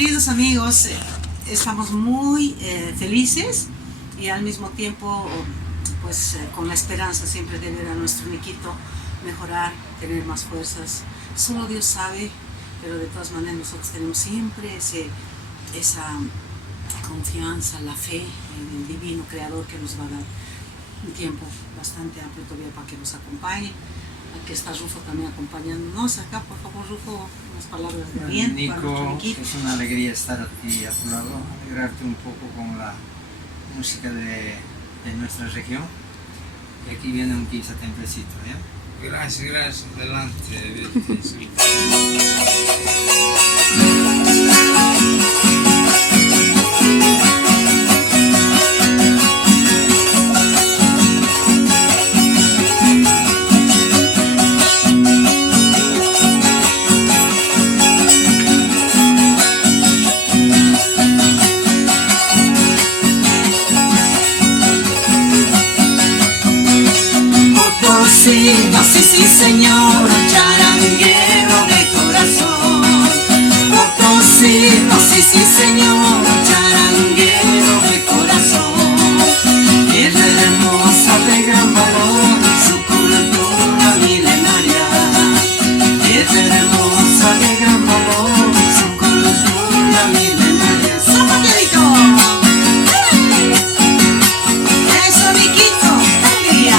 Queridos amigos, estamos muy felices y al mismo tiempo pues con la esperanza siempre de ver a nuestro Niquito mejorar, tener más fuerzas. Solo Dios sabe, pero de todas maneras nosotros tenemos siempre esa confianza, la fe en el divino creador que nos va a dar un tiempo bastante amplio todavía para que nos acompañe. Aquí está Rufo también acompañándonos. Acá, por favor, Rufo, unas palabras de aliento. Nico, es una alegría estar aquí a tu lado, alegrarte un poco con la música de nuestra región. Y aquí viene un pizza templecito, ¿ya? Gracias, adelante. Sí, señor, charanguero de corazón. Potosino, sí, señor, charanguero de corazón. Tierra hermosa de gran valor, su cultura milenaria. Tierra hermosa de gran valor, su cultura milenaria. ¡Zapaterito! ¡Eso, Niquito! ¡Alegría!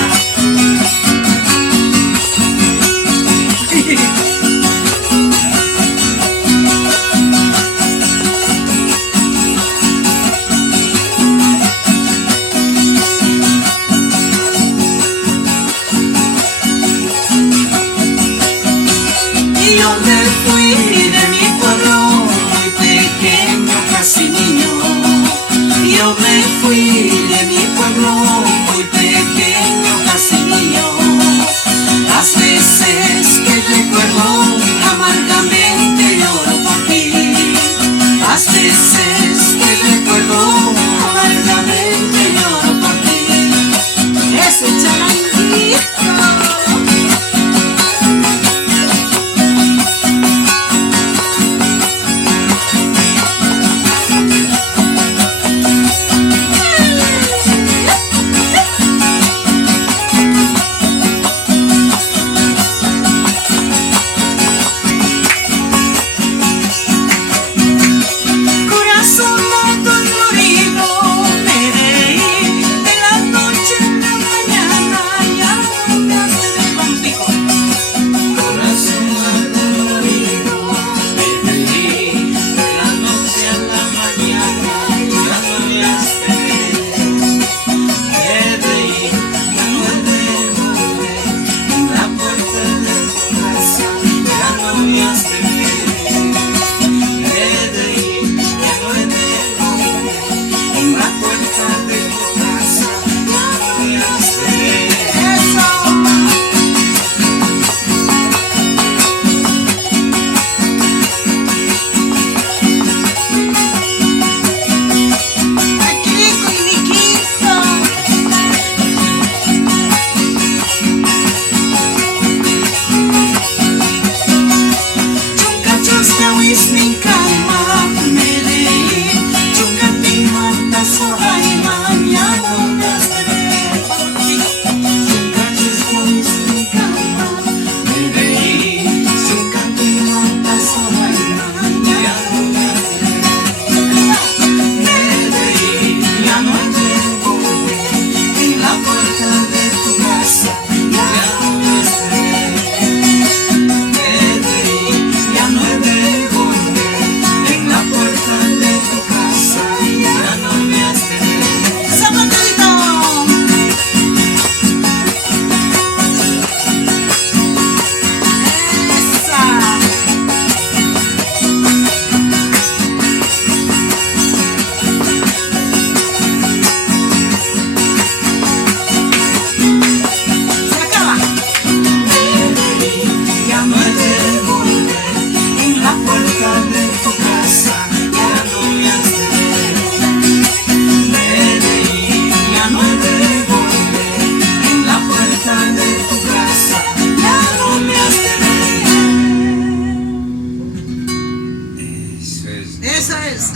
es.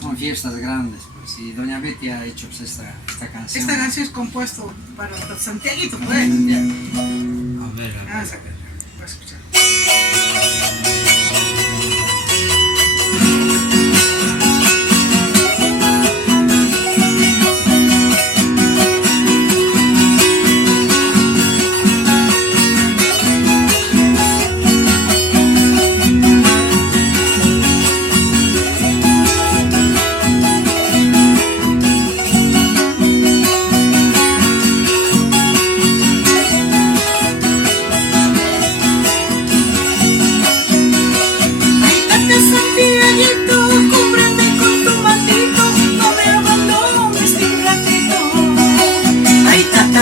Son fiestas grandes, pues, y Doña Betty ha hecho pues, esta canción. Esta canción es compuesto para Santiaguito, pues. Ya. A ver, a ver. Vamos a ver, voy a escuchar.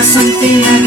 Santiago.